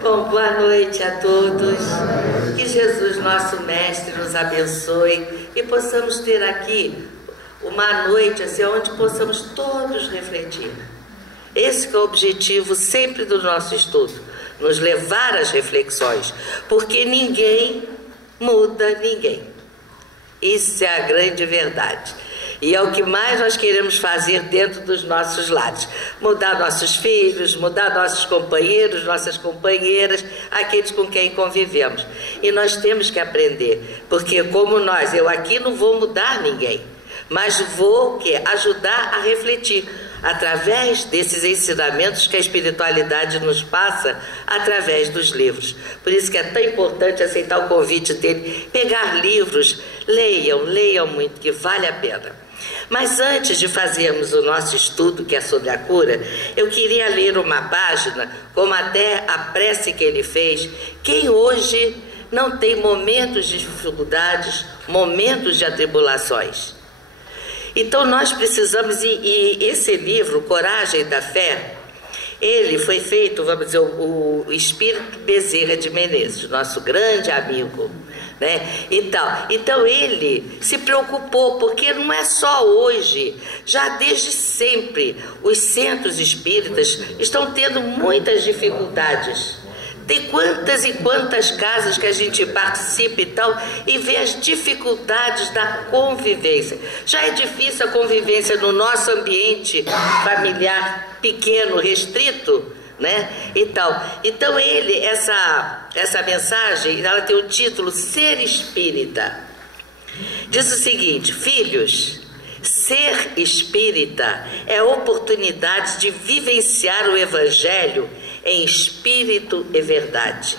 Bom, boa noite a todos. Que Jesus, nosso Mestre, nos abençoe e possamos ter aqui uma noite assim, onde possamos todos refletir. Esse que é o objetivo sempre do nosso estudo, nos levar às reflexões, porque ninguém muda ninguém. Isso é a grande verdade. E é o que mais nós queremos fazer dentro dos nossos lares. Mudar nossos filhos, mudar nossos companheiros, nossas companheiras, aqueles com quem convivemos. E nós temos que aprender, porque como nós, eu aqui não vou mudar ninguém, mas vou ajudar a refletir através desses ensinamentos que a espiritualidade nos passa através dos livros. Por isso que é tão importante aceitar o convite dele, pegar livros, leiam muito, que vale a pena. Mas antes de fazermos o nosso estudo, que é sobre a cura, eu queria ler uma página, como até a prece que ele fez. Quem hoje não tem momentos de dificuldades, momentos de atribulações? Então nós precisamos, e esse livro, Coragem da Fé, ele foi feito, vamos dizer, o Espírito Bezerra de Menezes, nosso grande amigo, né? Então ele se preocupou, porque não é só hoje, já desde sempre os centros espíritas estão tendo muitas dificuldades. Tem quantas e quantas casas que a gente participa e tal, e vê as dificuldades da convivência. Já é difícil a convivência no nosso ambiente familiar pequeno, restrito, né? Então essa mensagem, ela tem o título Ser Espírita. Diz o seguinte: filhos, ser espírita é a oportunidade de vivenciar o Evangelho em espírito e verdade.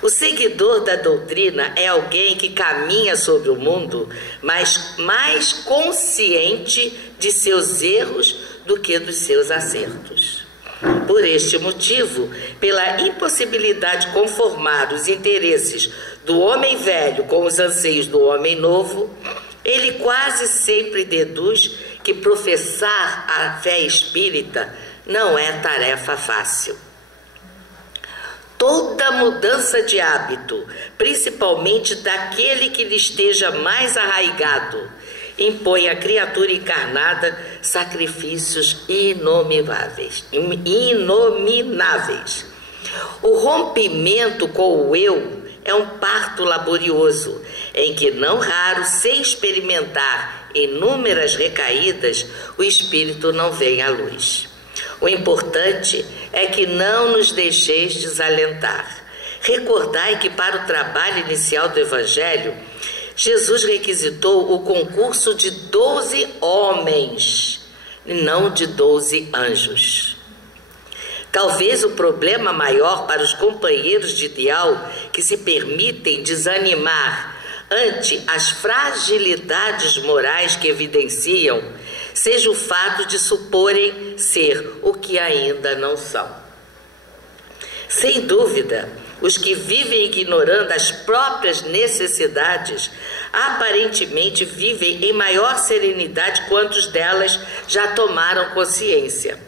O seguidor da doutrina é alguém que caminha sobre o mundo, mas mais consciente de seus erros do que dos seus acertos. Por este motivo, pela impossibilidade de conformar os interesses do homem velho com os anseios do homem novo, ele quase sempre deduz que professar a fé espírita não é tarefa fácil. Toda mudança de hábito, principalmente daquele que lhe esteja mais arraigado, impõe à criatura encarnada sacrifícios inomináveis. O rompimento com o eu é um parto laborioso, em que não raro, sem experimentar inúmeras recaídas, o espírito não vem à luz. O importante é que não nos deixeis desalentar. Recordai que para o trabalho inicial do Evangelho, Jesus requisitou o concurso de 12 homens, não de 12 anjos. Talvez o problema maior para os companheiros de ideal que se permitem desanimar ante as fragilidades morais que evidenciam seja o fato de suporem ser o que ainda não são. Sem dúvida, os que vivem ignorando as próprias necessidades aparentemente vivem em maior serenidade quantos delas já tomaram consciência.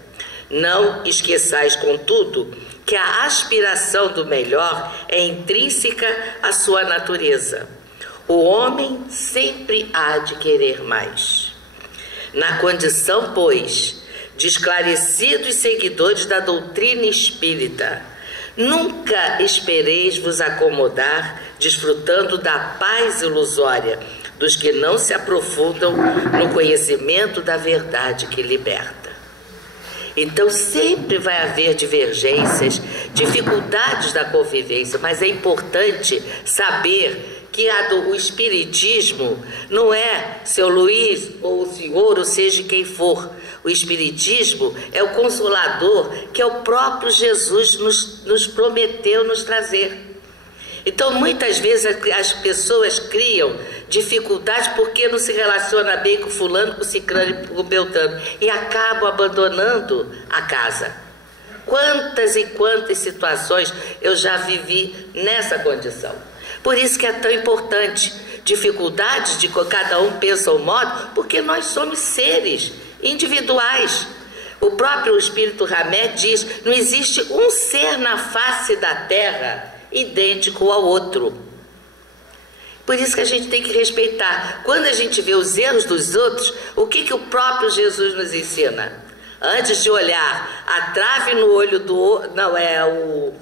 Não esqueçais, contudo, que a aspiração do melhor é intrínseca à sua natureza. O homem sempre há de querer mais. Na condição, pois, de esclarecidos seguidores da doutrina espírita, nunca espereis vos acomodar desfrutando da paz ilusória dos que não se aprofundam no conhecimento da verdade que liberta. Então sempre vai haver divergências, dificuldades da convivência, mas é importante saber que o espiritismo não é seu Luiz ou o senhor, ou seja quem for. O espiritismo é o consolador que é o próprio Jesus nos prometeu nos trazer. Então muitas vezes as pessoas criam dificuldades porque não se relaciona bem com fulano, com ciclano e com beltrano, e acabam abandonando a casa. Quantas e quantas situações eu já vivi nessa condição. Por isso que é tão importante, dificuldades de cada um pensa o modo, porque nós somos seres individuais, O próprio Espírito Ramé diz: não existe um ser na face da terra idêntico ao outro. Por isso que a gente tem que respeitar. Quando a gente vê os erros dos outros, o que o próprio Jesus nos ensina? Antes de olhar a trave no olho do outro, não, é o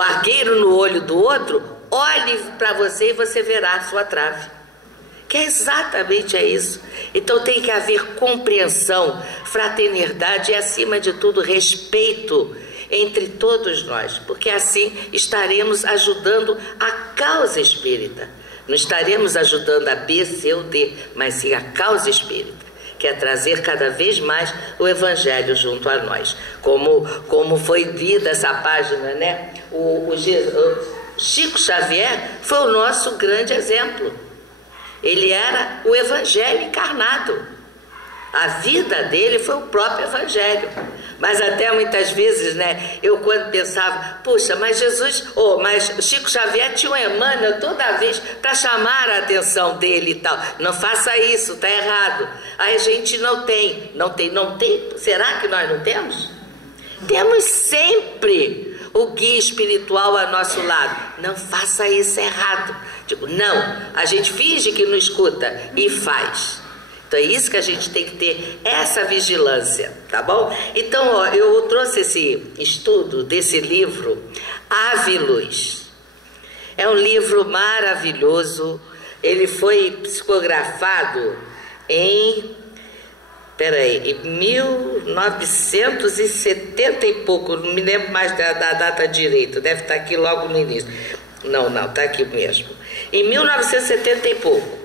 argueiro no olho do outro, olhe para você e você verá a sua trave. Que é exatamente isso. Então tem que haver compreensão, fraternidade e, acima de tudo, respeito entre todos nós, porque assim estaremos ajudando a causa espírita. Não estaremos ajudando a B, C ou D, mas sim a causa espírita, que é trazer cada vez mais o Evangelho junto a nós. Como foi lida essa página, né? O Chico Xavier foi o nosso grande exemplo. Ele era o Evangelho encarnado. A vida dele foi o próprio Evangelho. Mas até muitas vezes, né, eu quando pensava, puxa, mas mas Chico Xavier tinha um Emmanuel toda vez para chamar a atenção dele e tal. Não faça isso, está errado. Aí a gente não tem. Será que nós não temos? Temos sempre o guia espiritual ao nosso lado. Não faça isso, é errado. Tipo, não, a gente finge que não escuta e faz. Então é isso que a gente tem que ter, essa vigilância, tá bom? Então, ó, eu trouxe esse estudo desse livro, Ave Luz. É um livro maravilhoso. Ele foi psicografado em 1970 e pouco, não me lembro mais da data direito, deve estar aqui logo no início. Não, está aqui mesmo. Em 1970 e pouco.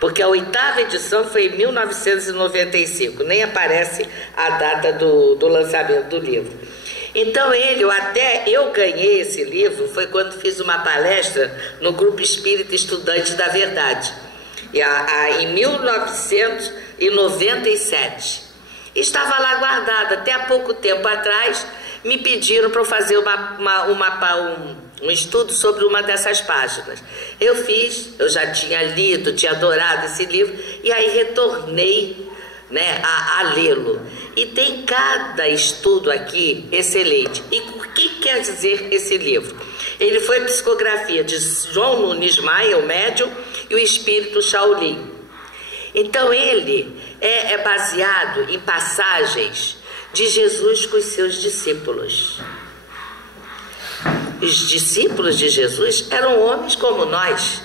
Porque a 8ª edição foi em 1995, nem aparece a data do lançamento do livro. Então eu ganhei esse livro, foi quando fiz uma palestra no Grupo Espírita Estudantes da Verdade, em 1997. Estava lá guardada, até há pouco tempo atrás, me pediram para eu fazer um estudo sobre uma dessas páginas. Eu fiz, eu já tinha lido, tinha adorado esse livro, e aí retornei, né, a lê-lo. E tem cada estudo aqui excelente. E o que quer dizer esse livro? Ele foi psicografia de João Nunes Maia, o médium, e o espírito Shaolin. Então ele é baseado em passagens de Jesus com os seus discípulos. Os discípulos de Jesus eram homens como nós.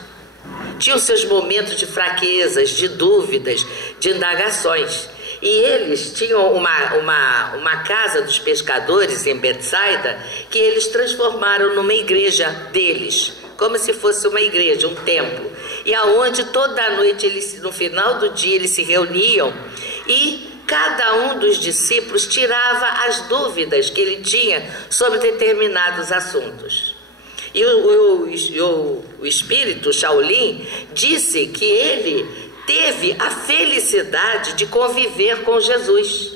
Tinham seus momentos de fraquezas, de dúvidas, de indagações. E eles tinham uma casa dos pescadores em Betsaida, que eles transformaram numa igreja deles, como se fosse uma igreja, um templo. E aonde toda noite, no final do dia, eles se reuniam e cada um dos discípulos tirava as dúvidas que ele tinha sobre determinados assuntos. E o espírito Shaolin disse que ele teve a felicidade de conviver com Jesus.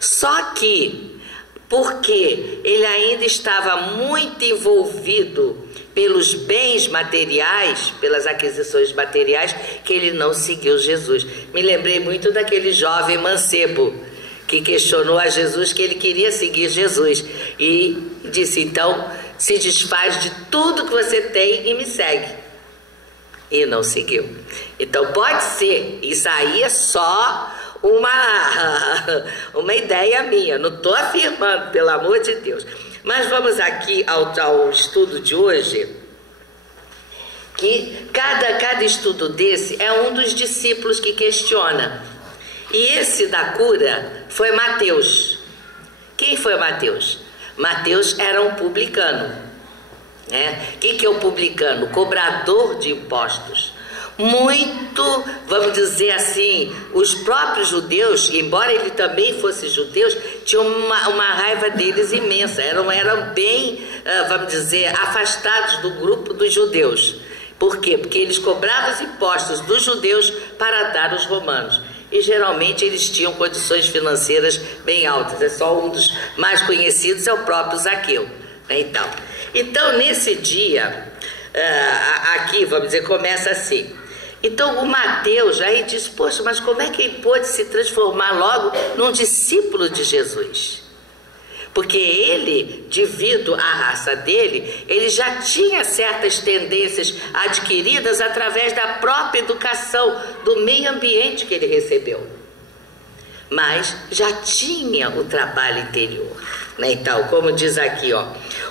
Só que, porque ele ainda estava muito envolvido pelos bens materiais, pelas aquisições materiais, que ele não seguiu Jesus. Me lembrei muito daquele jovem mancebo que questionou a Jesus que ele queria seguir Jesus e disse: então se desfaz de tudo que você tem e me segue. E não seguiu. Então pode ser, isso aí é só uma ideia minha, não estou afirmando, pelo amor de Deus. Mas vamos aqui ao estudo de hoje, que cada estudo desse é um dos discípulos que questiona. E esse da cura foi Mateus. Quem foi Mateus? Mateus era um publicano. O que é o publicano? Cobrador de impostos. Muito, vamos dizer assim, os próprios judeus, embora ele também fosse judeus, tinham uma raiva deles imensa, eram bem, vamos dizer, afastados do grupo dos judeus. Por quê? Porque eles cobravam os impostos dos judeus para dar aos romanos. E geralmente eles tinham condições financeiras bem altas. É só um dos mais conhecidos, é o próprio Zaqueu. Então nesse dia, aqui, vamos dizer, começa assim. Então o Mateus aí diz, poxa, mas como é que ele pôde se transformar logo num discípulo de Jesus? Porque ele, devido à raça dele, ele já tinha certas tendências adquiridas através da própria educação, do meio ambiente que ele recebeu. Mas já tinha o trabalho interior, né? Então, como diz aqui, ó,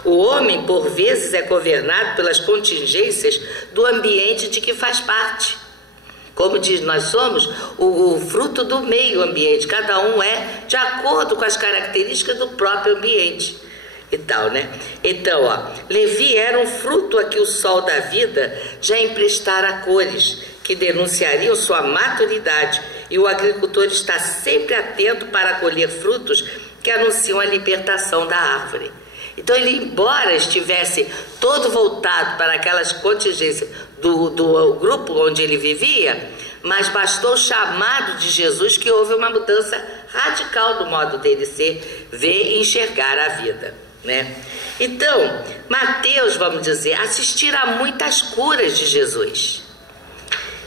o homem por vezes é governado pelas contingências do ambiente de que faz parte. Como diz, nós somos o fruto do meio ambiente, cada um é de acordo com as características do próprio ambiente e tal, né? Então, ó, Levi era um fruto a que o sol da vida já emprestara cores, que denunciariam sua maturidade, e o agricultor está sempre atento para colher frutos que anunciam a libertação da árvore. Então ele, embora estivesse todo voltado para aquelas contingências do grupo onde ele vivia, mas bastou o chamado de Jesus que houve uma mudança radical do modo dele ser, ver e enxergar a vida, né? Então, Mateus, vamos dizer, assistira a muitas curas de Jesus.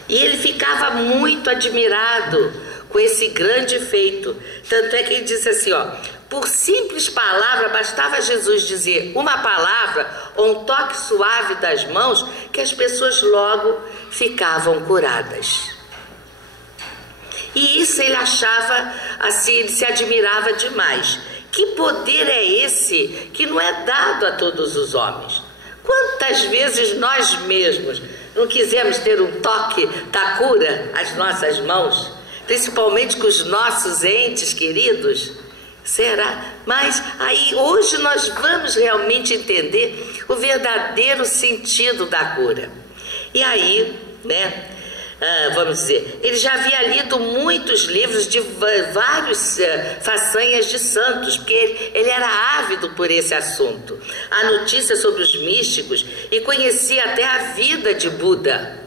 E ele ficava muito admirado com esse grande feito. Tanto é que ele disse assim, ó, por simples palavra, bastava Jesus dizer uma palavra ou um toque suave das mãos que as pessoas logo ficavam curadas. E isso ele achava assim, ele se admirava demais. Que poder é esse que não é dado a todos os homens? Quantas vezes nós mesmos não quisemos ter um toque da cura às nossas mãos, principalmente com os nossos entes queridos? Será? Mas aí hoje nós vamos realmente entender o verdadeiro sentido da cura. E aí, né, vamos dizer, ele já havia lido muitos livros de vários façanhas de santos, porque ele era ávido por esse assunto. A notícia sobre os místicos e conhecia até a vida de Buda,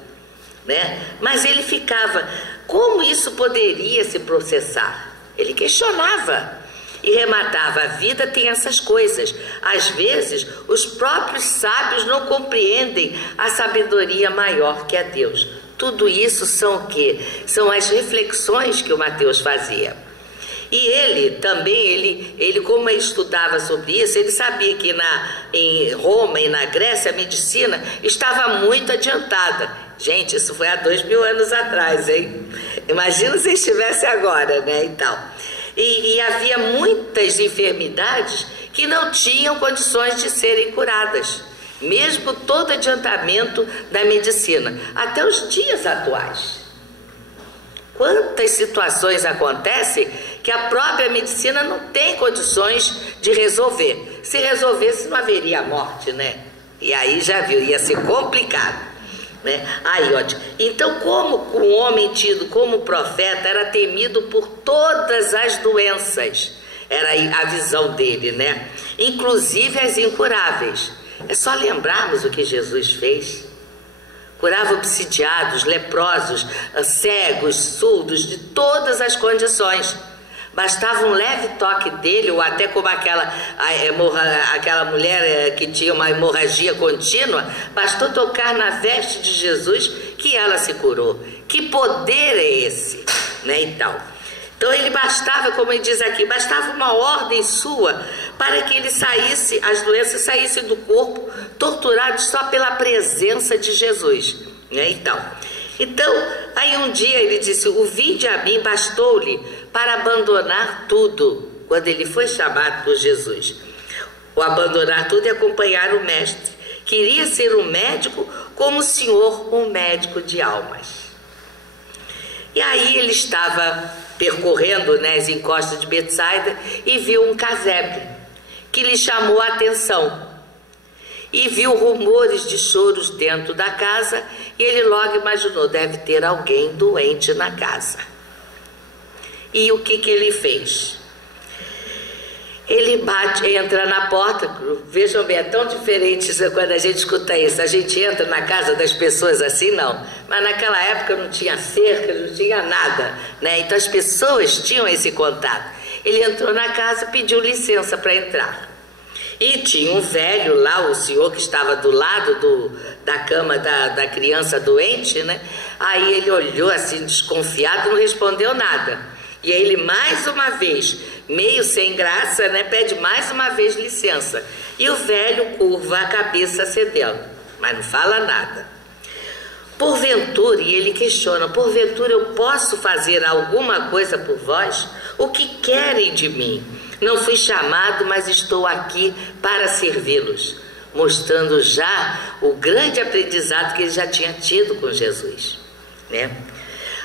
né? Mas ele ficava, como isso poderia se processar? Ele questionava. E rematava, a vida tem essas coisas. Às vezes, os próprios sábios não compreendem a sabedoria maior que é Deus. Tudo isso são o quê? São as reflexões que o Mateus fazia. E ele também, ele como ele estudava sobre isso, ele sabia que em Roma e na Grécia a medicina estava muito adiantada. Gente, isso foi há 2000 anos atrás, hein? Imagina se estivesse agora, né? E havia muitas enfermidades que não tinham condições de serem curadas, mesmo todo adiantamento da medicina, até os dias atuais. Quantas situações acontecem que a própria medicina não tem condições de resolver. Se resolvesse, não haveria morte, né? E aí já viu, ia ser complicado. Né? Aí, ó, então, como o homem tido como profeta era temido por todas as doenças, era a visão dele, né? Inclusive as incuráveis. É só lembrarmos o que Jesus fez. Curava obsidiados, leprosos, cegos, surdos, de todas as condições. Bastava um leve toque dele, ou até como aquela mulher que tinha uma hemorragia contínua, bastou tocar na veste de Jesus que ela se curou. Que poder é esse? Né? Então ele bastava, como ele diz aqui, bastava uma ordem sua para que ele saísse, as doenças saíssem do corpo, torturados só pela presença de Jesus. Né? Então, aí um dia ele disse, o vinde a mim bastou-lhe para abandonar tudo, quando ele foi chamado por Jesus. O abandonar tudo e acompanhar o mestre. Queria ser um médico como o Senhor, um médico de almas. E aí ele estava percorrendo, né, as encostas de Betsaida e viu um casebre que lhe chamou a atenção. E viu rumores de choros dentro da casa e ele logo imaginou, deve ter alguém doente na casa. E o que ele fez? Ele entra na porta, vejam bem, é tão diferente quando a gente escuta isso. A gente entra na casa das pessoas assim, não. Mas naquela época não tinha cerca, não tinha nada, né? Então as pessoas tinham esse contato. Ele entrou na casa e pediu licença para entrar. E tinha um velho lá, o senhor que estava do lado da cama da criança doente, né? Aí ele olhou assim desconfiado, não respondeu nada. E aí ele mais uma vez, meio sem graça, né? Pede mais uma vez licença. E o velho curva a cabeça cedendo, mas não fala nada. Porventura, e ele questiona, porventura eu posso fazer alguma coisa por vós? O que querem de mim? Não fui chamado, mas estou aqui para servi-los, mostrando já o grande aprendizado que ele já tinha tido com Jesus, né?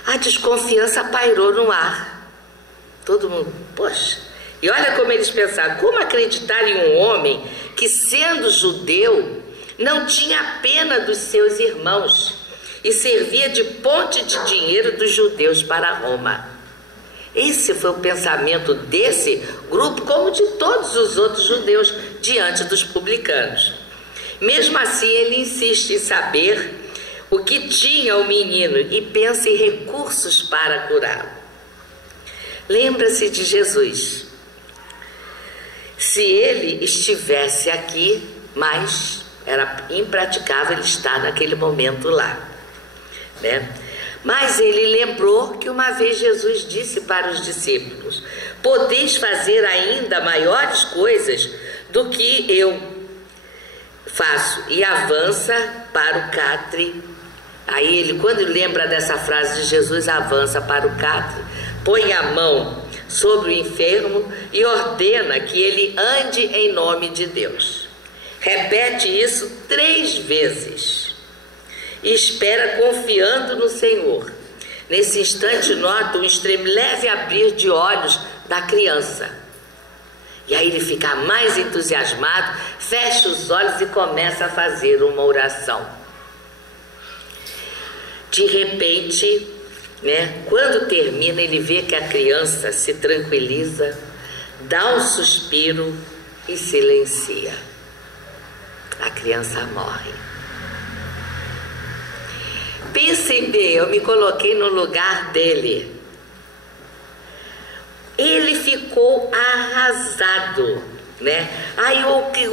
A desconfiança pairou no ar. Todo mundo, poxa, e olha como eles pensaram, como acreditar em um homem que, sendo judeu, não tinha pena dos seus irmãos e servia de ponte de dinheiro dos judeus para Roma. Esse foi o pensamento desse grupo, como de todos os outros judeus diante dos publicanos. Mesmo assim, ele insiste em saber o que tinha o menino e pensa em recursos para curá-lo. Lembra-se de Jesus. Se ele estivesse aqui, mas era impraticável ele estar naquele momento lá, né? Mas ele lembrou que uma vez Jesus disse para os discípulos: podeis fazer ainda maiores coisas do que eu faço. E avança para o catre. Aí ele, quando lembra dessa frase de Jesus, avança para o catre, põe a mão sobre o enfermo e ordena que ele ande em nome de Deus. Repete isso 3 vezes. E espera confiando no Senhor. Nesse instante nota um leve abrir de olhos da criança. E aí ele fica mais entusiasmado, fecha os olhos e começa a fazer uma oração. De repente, né, quando termina, ele vê que a criança se tranquiliza, dá um suspiro e silencia. A criança morre. Pensem bem, eu me coloquei no lugar dele. Ele ficou arrasado, né? Aí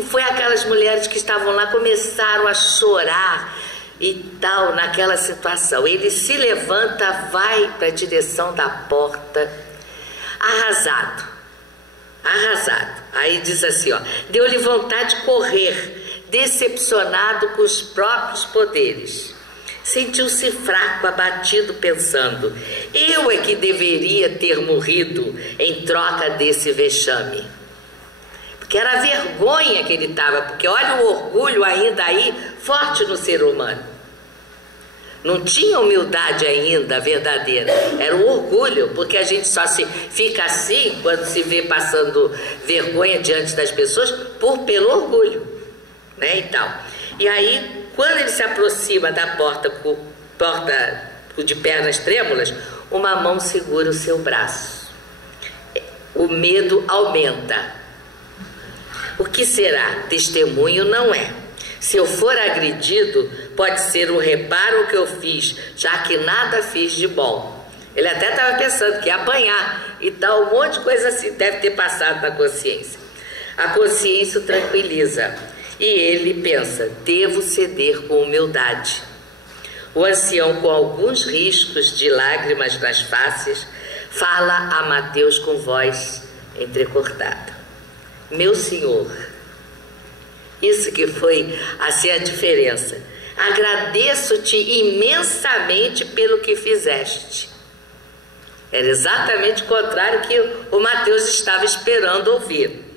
foi aquelas mulheres que estavam lá, começaram a chorar e tal, naquela situação. Ele se levanta, vai para a direção da porta, arrasado. Aí diz assim, ó, deu-lhe vontade de correr, decepcionado com os próprios poderes. Sentiu-se fraco, abatido, pensando: eu é que deveria ter morrido em troca desse vexame. Porque era a vergonha que ele estava, porque olha o orgulho ainda aí, forte no ser humano. Não tinha humildade ainda verdadeira, era o orgulho, porque a gente só se fica assim, quando se vê passando vergonha diante das pessoas, pelo orgulho, né, e tal. E aí, quando ele se aproxima da porta de pernas trêmulas, uma mão segura o seu braço. O medo aumenta. O que será? Testemunho não é. Se eu for agredido, pode ser um reparo que eu fiz, já que nada fiz de bom. Ele até estava pensando que ia apanhar e tal, um monte de coisa assim deve ter passado na consciência. A consciência o tranquiliza. E ele pensa: devo ceder com humildade. O ancião, com alguns riscos de lágrimas nas faces, fala a Mateus com voz entrecortada: meu senhor. Isso que foi assim a diferença. Agradeço-te imensamente pelo que fizeste. Era exatamente o contrário que o Mateus estava esperando ouvir.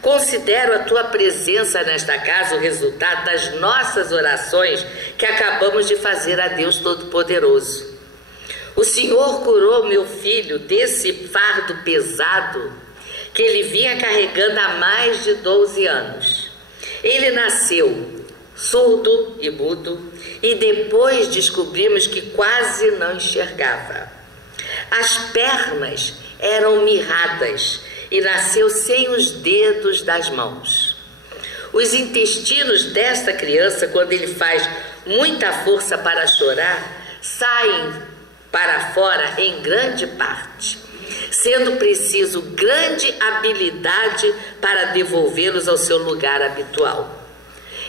Considero a tua presença nesta casa o resultado das nossas orações que acabamos de fazer a Deus Todo-Poderoso. O Senhor curou meu filho desse fardo pesado que ele vinha carregando há mais de 12 anos. Ele nasceu surdo e mudo e depois descobrimos que quase não enxergava. As pernas eram mirradas e nasceu sem os dedos das mãos. Os intestinos desta criança, quando ele faz muita força para chorar, saem para fora em grande parte. sendo preciso grande habilidade para devolvê-los ao seu lugar habitual.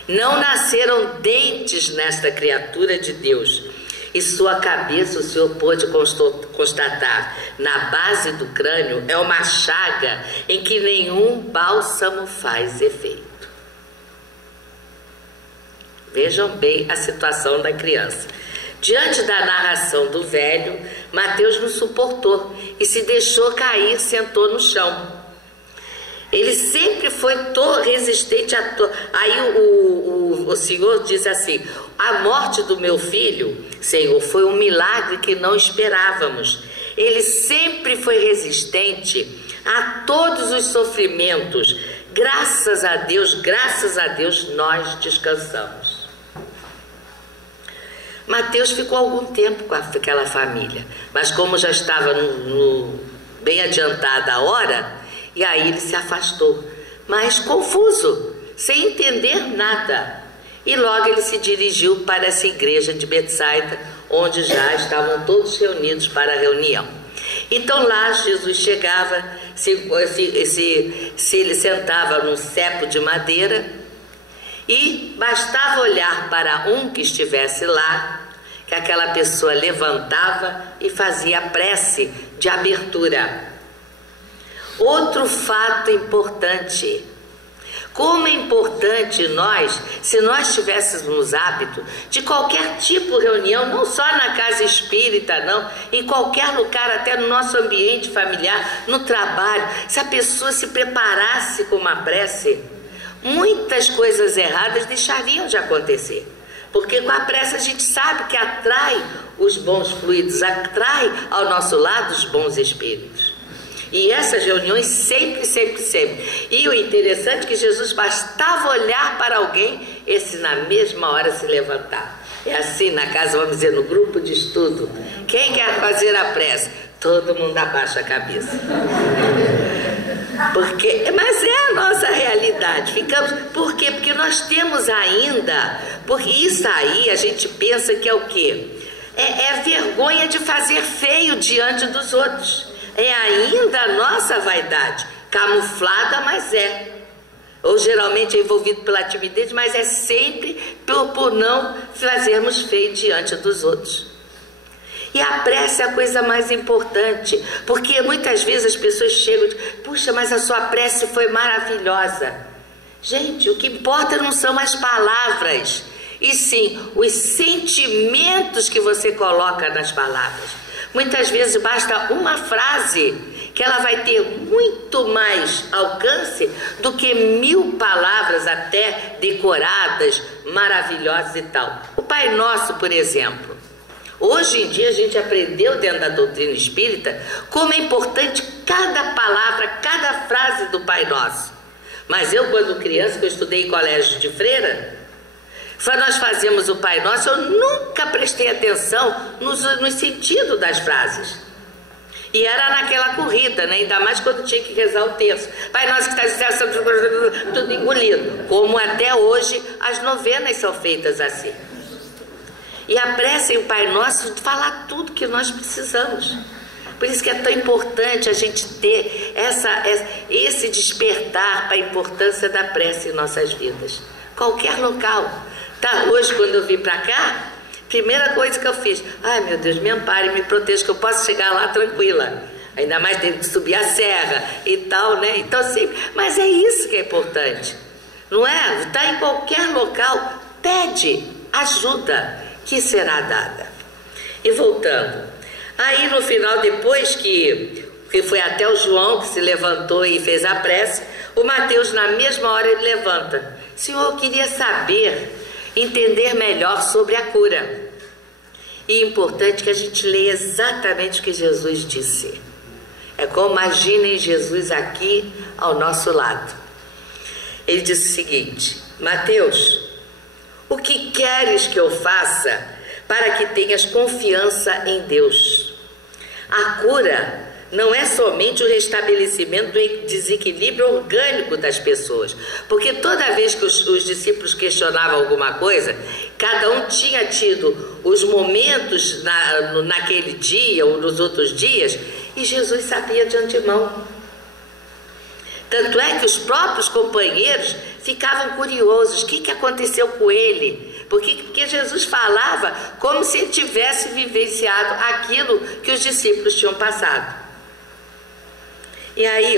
Não nasceram dentes nesta criatura de Deus, e sua cabeça, o Senhor pôde constatar, na base do crânio, é uma chaga em que nenhum bálsamo faz efeito. Vejam bem a situação da criança. Diante da narração do velho, Mateus não suportou e se deixou cair, sentou no chão. Ele sempre foi resistente a Aí o Senhor diz assim: a morte do meu filho, Senhor, foi um milagre que não esperávamos. Ele sempre foi resistente a todos os sofrimentos. Graças a Deus, nós descansamos. Mateus ficou algum tempo com aquela família, mas como já estava bem adiantada a hora, e aí ele se afastou, mas confuso, sem entender nada. E logo ele se dirigiu para essa igreja de Betsaida, onde já estavam todos reunidos para a reunião. Então lá Jesus chegava, ele sentava num cepo de madeira, e bastava olhar para um que estivesse lá, que aquela pessoa levantava e fazia a prece de abertura. Outro fato importante: como é importante se nós tivéssemos hábito de qualquer tipo de reunião, não só na casa espírita, não, em qualquer lugar, até no nosso ambiente familiar, no trabalho, se a pessoa se preparasse com uma prece, muitas coisas erradas deixariam de acontecer. Porque com a prece a gente sabe que atrai os bons fluidos, atrai ao nosso lado os bons espíritos. E essas reuniões sempre. E o interessante é que Jesus bastava olhar para alguém, esse na mesma hora se levantar. É assim na casa, vamos dizer, no grupo de estudo. Quem quer fazer a prece? Todo mundo abaixa a cabeça. Mas é a nossa realidade. Por quê? Porque nós temos ainda, porque isso aí a gente pensa que é o quê? É vergonha de fazer feio diante dos outros. É ainda a nossa vaidade, camuflada, mas é. Ou geralmente é envolvido pela timidez, mas é sempre por não fazermos feio diante dos outros. E a prece é a coisa mais importante, porque muitas vezes as pessoas chegam e dizem: puxa, mas a sua prece foi maravilhosa. Gente, o que importa não são as palavras, e sim os sentimentos que você coloca nas palavras. Muitas vezes basta uma frase que ela vai ter muito mais alcance do que 1000 palavras até decoradas, maravilhosas e tal. O Pai Nosso, por exemplo. Hoje em dia a gente aprendeu dentro da doutrina espírita como é importante cada palavra, cada frase do Pai Nosso. Mas eu, quando criança, que eu estudei em colégio de freira, nós fazemos o Pai Nosso, eu nunca prestei atenção no sentido das frases. E era naquela corrida, né? Ainda mais quando tinha que rezar o terço. Pai Nosso que está tudo engolido. Como até hoje as novenas são feitas assim. E a prece e o Pai Nosso fala tudo que nós precisamos. Por isso que é tão importante a gente ter esse despertar para a importância da prece em nossas vidas. Qualquer local. Tá, hoje quando eu vim para cá, primeira coisa que eu fiz: ai meu Deus, me ampare, me proteja, que eu possa chegar lá tranquila. Ainda mais tendo que subir a serra e tal, né? Então sempre, mas é isso que é importante, não é? Está em qualquer local, pede ajuda, que será dada. E voltando, aí no final, depois que foi até o João que se levantou e fez a prece, o Mateus na mesma hora ele levanta: Senhor, eu queria entender melhor sobre a cura. E é importante que a gente leia exatamente o que Jesus disse. É como imaginem Jesus aqui ao nosso lado. Ele disse o seguinte: Mateus, o que queres que eu faça para que tenhas confiança em Deus? A cura não é somente o restabelecimento do desequilíbrio orgânico das pessoas, porque toda vez que os discípulos questionavam alguma coisa, cada um tinha tido os momentos naquele dia ou nos outros dias E Jesus sabia de antemão. Tanto é que os próprios companheiros ficavam curiosos, o que aconteceu com ele? Porque Jesus falava como se ele tivesse vivenciado aquilo que os discípulos tinham passado. E aí,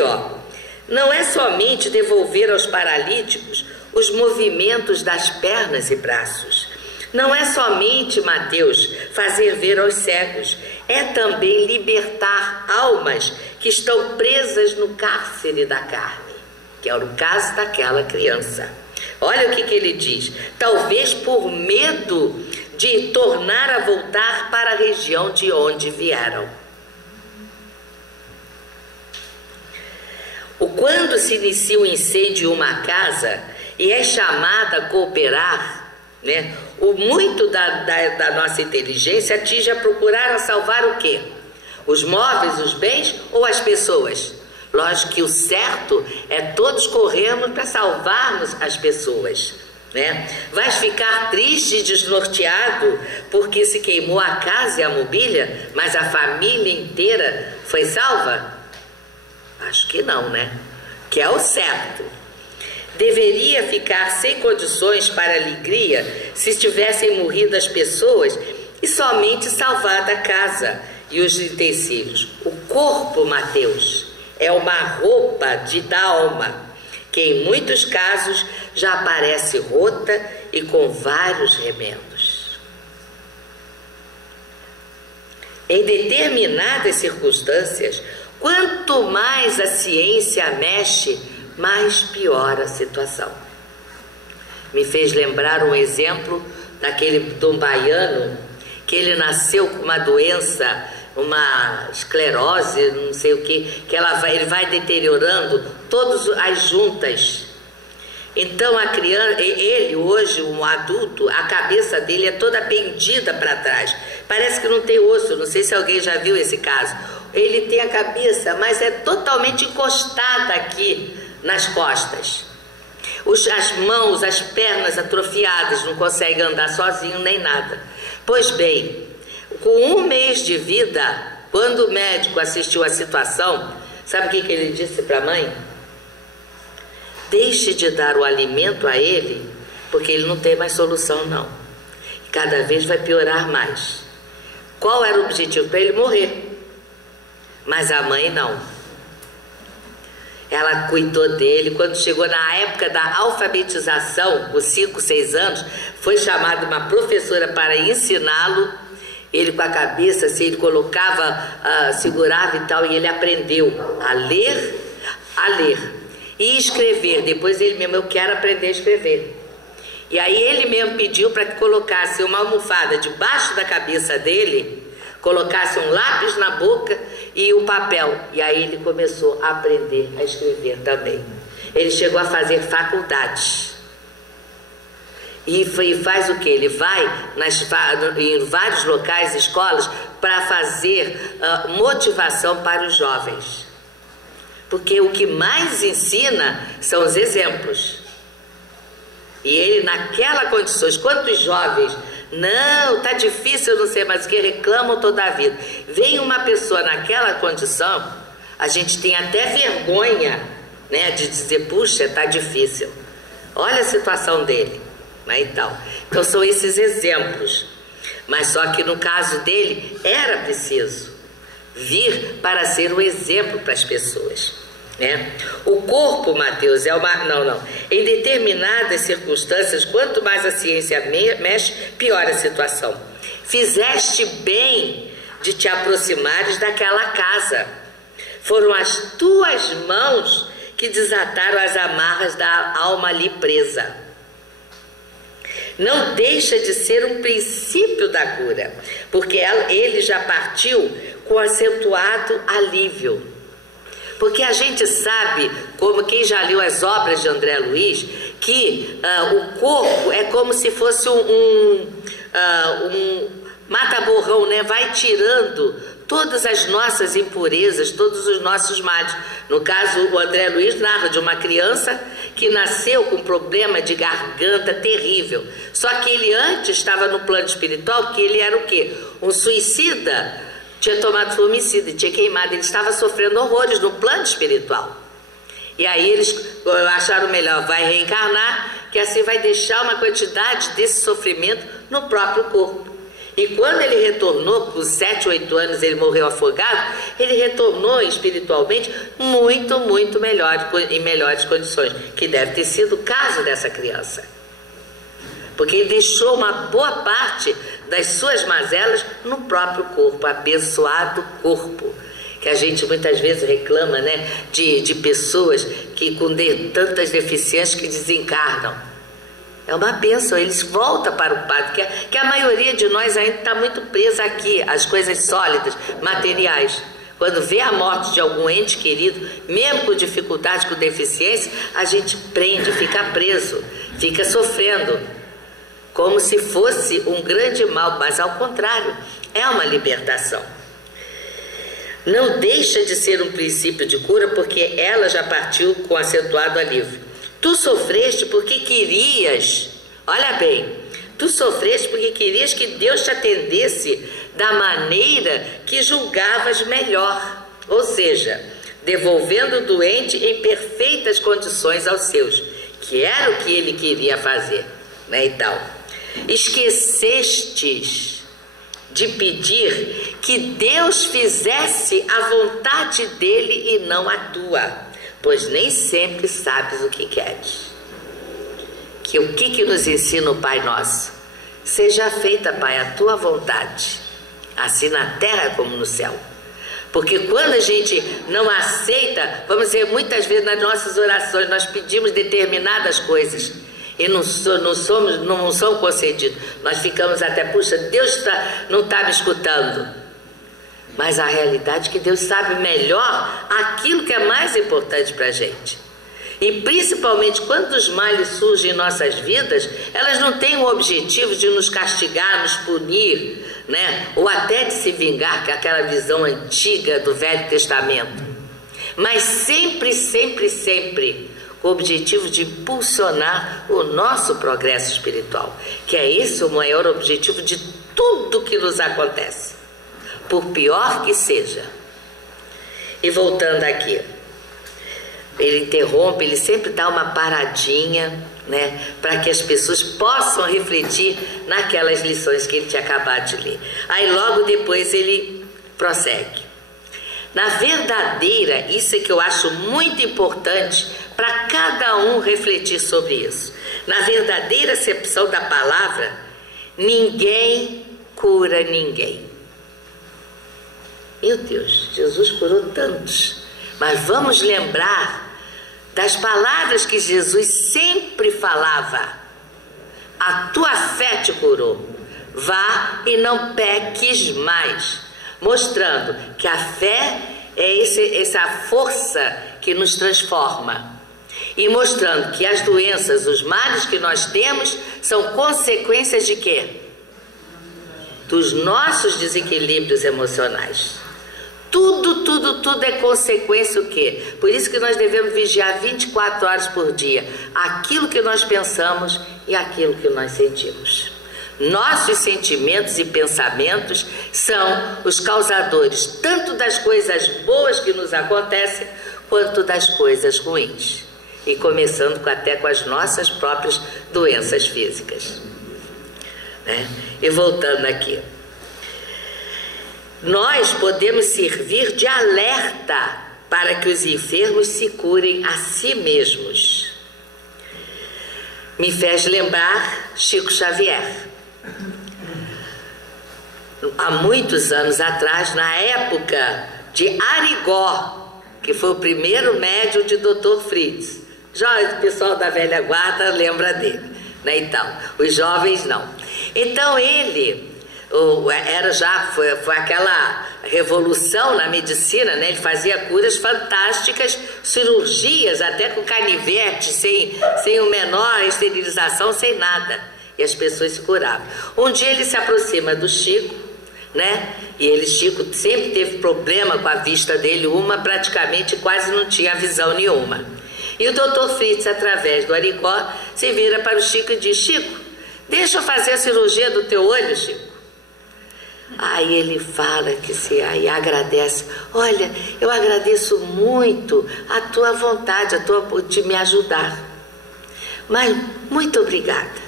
não é somente devolver aos paralíticos os movimentos das pernas e braços. Não é somente, Mateus, fazer ver aos cegos. É também libertar almas que estão presas no cárcere da carne, que é o caso daquela criança. Olha o que ele diz. Talvez por medo de tornar a voltar para a região de onde vieram. Quando se inicia um incêndio em uma casa e é chamada a cooperar, né, muito da nossa inteligência atinge a procurar a salvar o quê? Os móveis, os bens ou as pessoas? Lógico que o certo é todos corrermos para salvarmos as pessoas, né? Vais ficar triste e desnorteado porque se queimou a casa e a mobília, mas a família inteira foi salva? Acho que não, né? Que é o certo. Deveria ficar sem condições para alegria se tivessem morrido as pessoas e somente salvada a casa e os utensílios. O corpo, Mateus, é uma roupa da alma, que em muitos casos já aparece rota e com vários remendos. Em determinadas circunstâncias, quanto mais a ciência mexe, mais piora a situação. Me fez lembrar um exemplo daquele de um baiano, que ele nasceu com uma doença, uma esclerose, não sei o que ele vai deteriorando todas as juntas. Então a criança, ele hoje, um adulto, a cabeça dele é toda pendida para trás. Parece que não tem osso, não sei se alguém já viu esse caso. Ele tem a cabeça, mas é totalmente encostada aqui nas costas. As mãos, as pernas atrofiadas, não consegue andar sozinho nem nada. Pois bem, com 1 mês de vida, quando o médico assistiu à situação, sabe o que ele disse para a mãe? Deixe de dar o alimento a ele, porque ele não tem mais solução não. Cada vez vai piorar mais. Qual era o objetivo? Para ele morrer. Mas a mãe não. Ela cuidou dele. Quando chegou na época da alfabetização, com 5, 6 anos, foi chamada uma professora para ensiná-lo. Ele com a cabeça, assim, ele colocava, segurava e tal, e ele aprendeu a ler e escrever. Depois ele mesmo, eu quero aprender a escrever. E aí ele mesmo pediu para que colocasse uma almofada debaixo da cabeça dele, colocasse um lápis na boca e um papel. E aí ele começou a aprender a escrever também. Ele chegou a fazer faculdades. E faz o que? Ele vai em vários locais, escolas, para fazer motivação para os jovens. Porque o que mais ensina são os exemplos. E ele, naquela condições, quantos jovens, não, tá difícil, eu não sei mais o que, reclamam toda a vida. Vem uma pessoa naquela condição, a gente tem até vergonha, né, de dizer, puxa, tá difícil. Olha a situação dele. Então são esses exemplos. Mas só que no caso dele era preciso vir para ser um exemplo para as pessoas, né? O corpo, Mateus, é uma... Em determinadas circunstâncias, quanto mais a ciência mexe, pior a situação. Fizeste bem de te aproximares daquela casa. Foram as tuas mãos que desataram as amarras da alma ali presa. Não deixa de ser um princípio da cura, porque ele já partiu com acentuado alívio. Porque a gente sabe, como quem já leu as obras de André Luiz, que o corpo é como se fosse um mata-borrão, né? Vai tirando todas as nossas impurezas, todos os nossos males. No caso, o André Luiz narra de uma criança que nasceu com um problema de garganta terrível. Só que ele antes estava no plano espiritual, porque ele era o quê? Um suicida tinha tomado fumicida, tinha queimado, ele estava sofrendo horrores no plano espiritual. E aí eles acharam melhor, vai reencarnar, que assim vai deixar uma quantidade desse sofrimento no próprio corpo. E quando ele retornou, com 7, 8 anos ele morreu afogado, ele retornou espiritualmente muito, muito melhor, em melhores condições, que deve ter sido o caso dessa criança. Porque ele deixou uma boa parte das suas mazelas no próprio corpo, abençoado corpo. Que a gente muitas vezes reclama, né, de pessoas que com tantas deficiências que desencarnam. É uma bênção, eles voltam para o Pai, que a maioria de nós ainda está muito presa aqui, às coisas sólidas, materiais. Quando vê a morte de algum ente querido, mesmo com dificuldade, com deficiência, a gente prende, fica preso, fica sofrendo, como se fosse um grande mal, mas ao contrário, é uma libertação. Não deixa de ser um princípio de cura, porque ela já partiu com acentuado alívio. Tu sofreste porque querias, olha bem, tu sofreste porque querias que Deus te atendesse da maneira que julgavas melhor, ou seja, devolvendo o doente em perfeitas condições aos seus, que era o que ele queria fazer, né? Então, esquecestes de pedir que Deus fizesse a vontade dele e não a tua, pois nem sempre sabes o que queres. O que nos ensina o Pai Nosso? Seja feita, Pai, a tua vontade, assim na terra como no céu. Porque quando a gente não aceita, vamos dizer, muitas vezes nas nossas orações nós pedimos determinadas coisas e não são concedidos. Nós ficamos até, puxa, Deus não está me escutando. Mas a realidade é que Deus sabe melhor aquilo que é mais importante para a gente. E principalmente quando os males surgem em nossas vidas, elas não têm o objetivo de nos castigar, nos punir, né? Ou até de se vingar, que é aquela visão antiga do Velho Testamento. Mas sempre, sempre, sempre com o objetivo de impulsionar o nosso progresso espiritual, que é esse o maior objetivo de tudo que nos acontece, por pior que seja. E voltando aqui, ele interrompe, ele sempre dá uma paradinha, né, para que as pessoas possam refletir naquelas lições que ele tinha acabado de ler. Aí logo depois ele prossegue. Na verdadeira, isso é que eu acho muito importante para cada um refletir sobre isso. Na verdadeira acepção da palavra, ninguém cura ninguém. Meu Deus, Jesus curou tantos. Mas vamos lembrar das palavras que Jesus sempre falava. A tua fé te curou. Vá e não peques mais. Mostrando que a fé é essa força que nos transforma. E mostrando que as doenças, os males que nós temos, são consequências de quê? Dos nossos desequilíbrios emocionais. Tudo é consequência o quê? Por isso que nós devemos vigiar 24 horas por dia. Aquilo que nós pensamos e aquilo que nós sentimos. Nossos sentimentos e pensamentos são os causadores tanto das coisas boas que nos acontecem, quanto das coisas ruins. E começando até com as nossas próprias doenças físicas. Né? E voltando aqui. Nós podemos servir de alerta para que os enfermos se curem a si mesmos. Me fez lembrar Chico Xavier. Há muitos anos atrás, na época de Arigó, que foi o primeiro médium de Dr. Fritz. Já o pessoal da velha guarda lembra dele, né? Então, os jovens não. Então ele... foi aquela revolução na medicina, né? Ele fazia curas fantásticas, cirurgias até com canivete, sem o menor esterilização, sem nada, e as pessoas se curavam. Um dia ele se aproxima do Chico, né? E Chico sempre teve problema com a vista dele, praticamente quase não tinha visão nenhuma. E o Dr. Fritz, através do Arigó, se vira para o Chico e diz: Chico, deixa eu fazer a cirurgia do teu olho, Chico. Aí ele fala que aí agradece. Olha, eu agradeço muito a tua vontade, de me ajudar. Mas muito obrigada.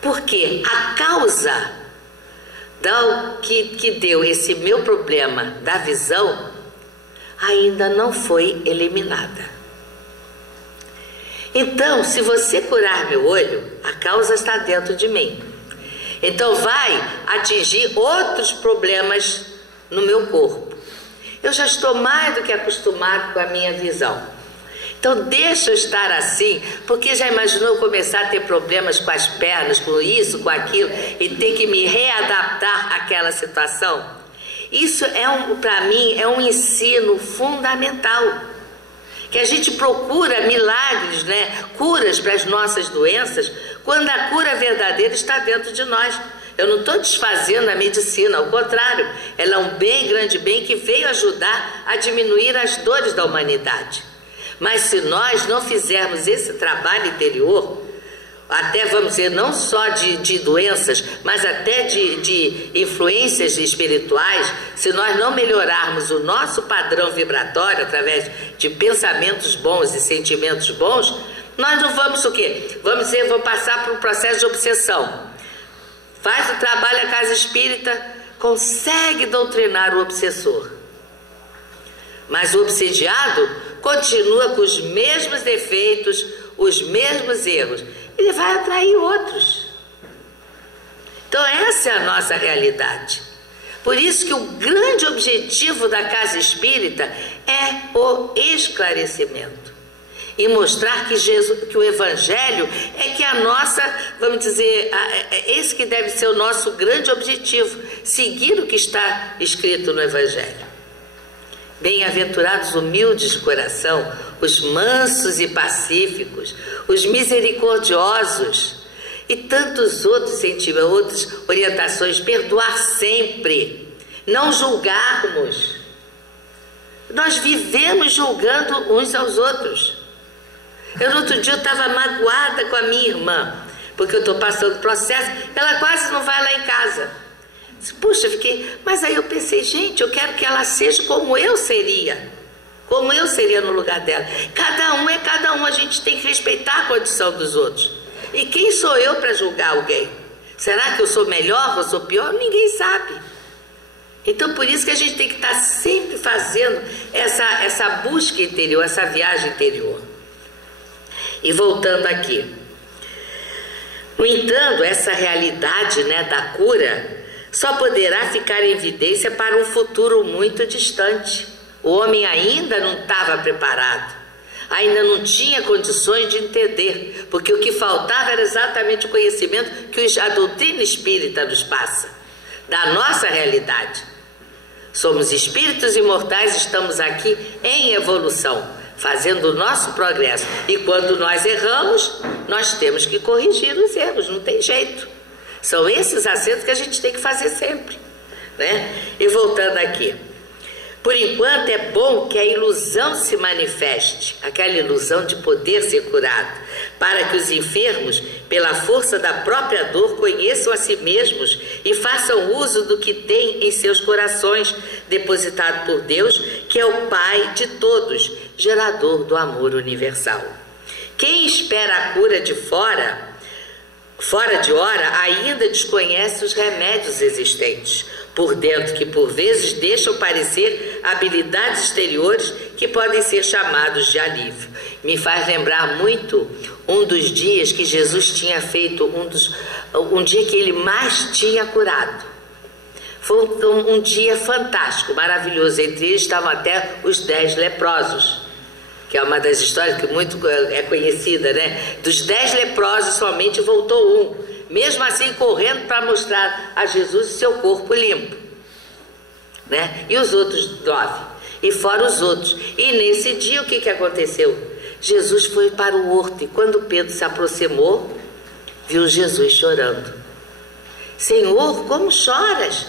Porque a causa que deu esse meu problema da visão ainda não foi eliminada. Então, se você curar meu olho, a causa está dentro de mim. Então vai atingir outros problemas no meu corpo. Eu já estou mais do que acostumado com a minha visão. Então deixa eu estar assim, porque já imaginou começar a ter problemas com as pernas, com isso, com aquilo, e ter que me readaptar àquela situação? Isso para mim é um ensino fundamental. Que a gente procura milagres, né? Curas para as nossas doenças, quando a cura verdadeira está dentro de nós. Eu não estou desfazendo a medicina, ao contrário, ela é um bem, grande bem, que veio ajudar a diminuir as dores da humanidade. Mas se nós não fizermos esse trabalho interior, até vamos dizer, não só de doenças, mas até de influências espirituais, se nós não melhorarmos o nosso padrão vibratório através de pensamentos bons e sentimentos bons, nós não vamos o quê? Vamos dizer, vamos passar por um processo de obsessão. Faz o trabalho a casa espírita, consegue doutrinar o obsessor. Mas o obsediado continua com os mesmos defeitos, os mesmos erros. Ele vai atrair outros. Então essa é a nossa realidade. Por isso que o grande objetivo da casa espírita é o esclarecimento. E mostrar que o Evangelho é que a nossa, vamos dizer, esse que deve ser o nosso grande objetivo, seguir o que está escrito no Evangelho. Bem-aventurados humildes de coração, os mansos e pacíficos, os misericordiosos e tantos outros sentimentos, outras orientações. Perdoar sempre, não julgarmos. Nós vivemos julgando uns aos outros. No outro dia eu estava magoada com a minha irmã, porque eu estou passando processo, ela quase não vai lá em casa. Puxa, mas aí eu pensei, gente, eu quero que ela seja como eu seria no lugar dela. Cada um é cada um, a gente tem que respeitar a condição dos outros. E quem sou eu para julgar alguém? Será que eu sou melhor ou sou pior? Ninguém sabe. Então por isso que a gente tem que estar sempre fazendo essa busca interior, essa viagem interior. E voltando aqui, no entanto, essa realidade, né, da cura só poderá ficar em evidência para um futuro muito distante. O homem ainda não estava preparado, ainda não tinha condições de entender, porque o que faltava era exatamente o conhecimento que a doutrina espírita nos passa, da nossa realidade. Somos espíritos imortais, estamos aqui em evolução, fazendo o nosso progresso. E quando nós erramos, nós temos que corrigir os erros, não tem jeito. São esses acertos que a gente tem que fazer sempre, né? E voltando aqui, por enquanto é bom que a ilusão se manifeste, aquela ilusão de poder ser curado, para que os enfermos, pela força da própria dor, conheçam a si mesmos e façam uso do que têm em seus corações, depositado por Deus, que é o Pai de todos, gerador do amor universal. Quem espera a cura de fora de hora, ainda desconhece os remédios existentes por dentro, que por vezes deixam parecer habilidades exteriores que podem ser chamados de alívio. Me faz lembrar muito um dos dias que Jesus tinha feito, um dia que ele mais tinha curado. Foi um dia fantástico, maravilhoso. Entre eles estavam até os 10 leprosos, que é uma das histórias que muito é conhecida, né? Dos 10 leprosos somente voltou um, mesmo assim correndo para mostrar a Jesus o seu corpo limpo, né? E os outros 9, e fora os outros. E nesse dia o que aconteceu? Jesus foi para o horto, e quando Pedro se aproximou, viu Jesus chorando. Senhor, como choras?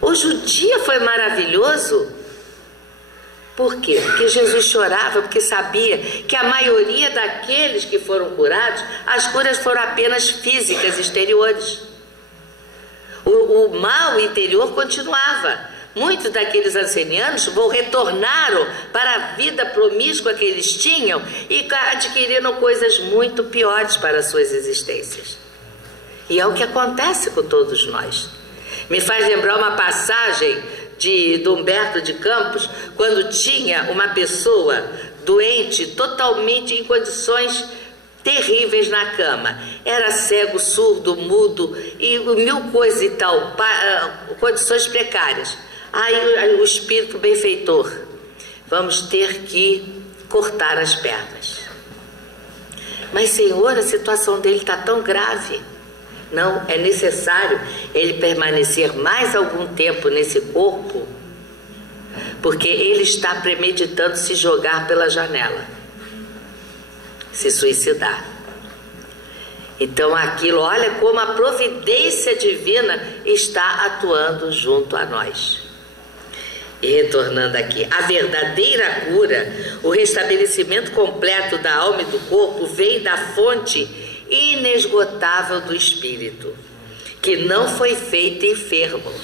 Hoje o dia foi maravilhoso. Por quê? Porque Jesus chorava, porque sabia que a maioria daqueles que foram curados, as curas foram apenas físicas, exteriores. O mal interior continuava. Muitos daqueles ancenianos retornaram para a vida promíscua que eles tinham e adquiriram coisas muito piores para as suas existências. E é o que acontece com todos nós. Me faz lembrar uma passagem do Humberto de Campos, quando tinha uma pessoa doente, totalmente em condições terríveis na cama. Era cego, surdo, mudo e mil coisas e tal, condições precárias. Aí o espírito benfeitor: vamos ter que cortar as pernas. Mas, Senhor, a situação dele está tão grave. Não, é necessário ele permanecer mais algum tempo nesse corpo, porque ele está premeditando se jogar pela janela, se suicidar. Então aquilo, olha como a providência divina está atuando junto a nós. E retornando aqui, a verdadeira cura, o restabelecimento completo da alma e do corpo vem da fonte inesgotável do espírito, que não foi feito enfermo.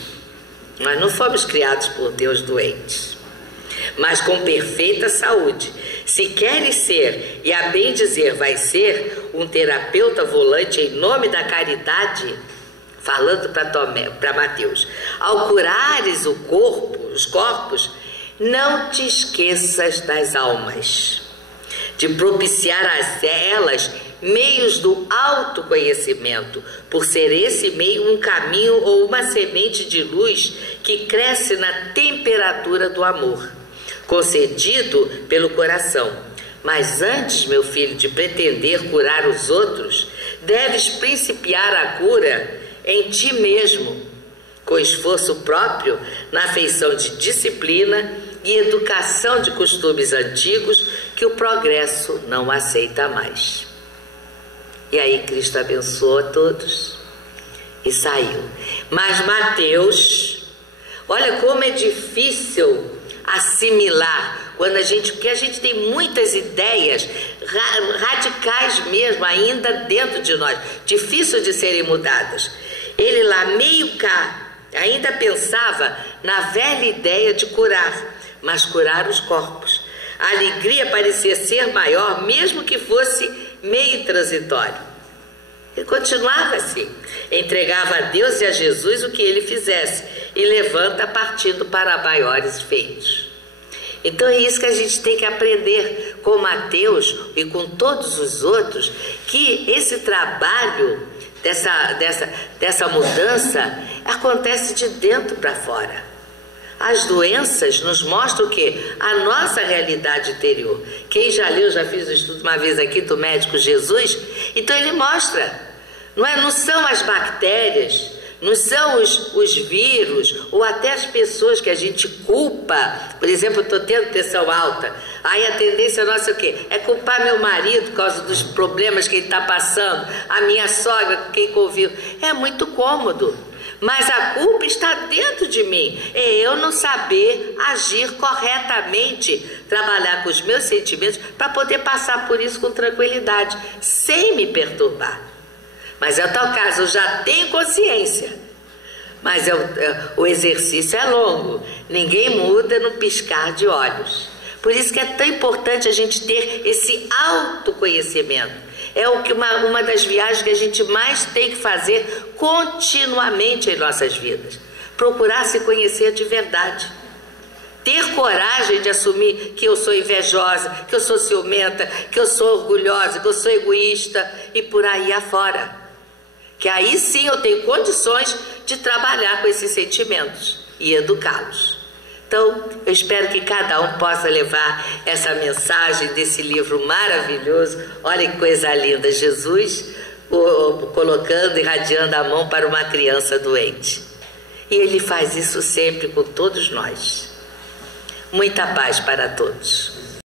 Nós não fomos criados por Deus doentes, mas com perfeita saúde. Se queres ser, e a bem dizer vai ser, um terapeuta volante em nome da caridade, falando para Mateus, ao curares os corpos, não te esqueças das almas, de propiciar a elas meios do autoconhecimento, por ser esse meio um caminho ou uma semente de luz que cresce na temperatura do amor, concedido pelo coração. Mas antes, meu filho, de pretender curar os outros, deves principiar a cura em ti mesmo, com esforço próprio, na afeição de disciplina e educação de costumes antigos que o progresso não aceita mais. E aí Cristo abençoou a todos e saiu. Mas Mateus, olha como é difícil assimilar, porque a gente tem muitas ideias radicais mesmo ainda dentro de nós, difícil de serem mudadas. Ele lá meio cá ainda pensava na velha ideia de curar, mas curar os corpos. A alegria parecia ser maior, mesmo que fosse meio transitório. Ele continuava assim, entregava a Deus e a Jesus o que ele fizesse e levanta partindo para maiores feitos. Então é isso que a gente tem que aprender com Mateus e com todos os outros, que esse trabalho dessa mudança acontece de dentro para fora. As doenças nos mostram o quê? A nossa realidade interior. Quem já leu, já fiz o estudo uma vez aqui do médico Jesus, então ele mostra, não são as bactérias, não são os vírus, ou até as pessoas que a gente culpa. Por exemplo, eu estou tendo pressão alta, aí a tendência nossa é o quê? É culpar meu marido por causa dos problemas que ele está passando, a minha sogra com quem convivo. É muito cômodo, mas a culpa está dentro de mim. É eu não saber agir corretamente, trabalhar com os meus sentimentos para poder passar por isso com tranquilidade, sem me perturbar. Mas é o tal caso, eu já tenho consciência, mas o exercício é longo, ninguém muda no piscar de olhos. Por isso que é tão importante a gente ter esse autoconhecimento. É uma das viagens que a gente mais tem que fazer continuamente em nossas vidas. Procurar se conhecer de verdade. Ter coragem de assumir que eu sou invejosa, que eu sou ciumenta, que eu sou orgulhosa, que eu sou egoísta e por aí afora. Que aí sim eu tenho condições de trabalhar com esses sentimentos e educá-los. Então, eu espero que cada um possa levar essa mensagem desse livro maravilhoso. Olha que coisa linda, Jesus colocando, irradiando a mão para uma criança doente. E ele faz isso sempre com todos nós. Muita paz para todos.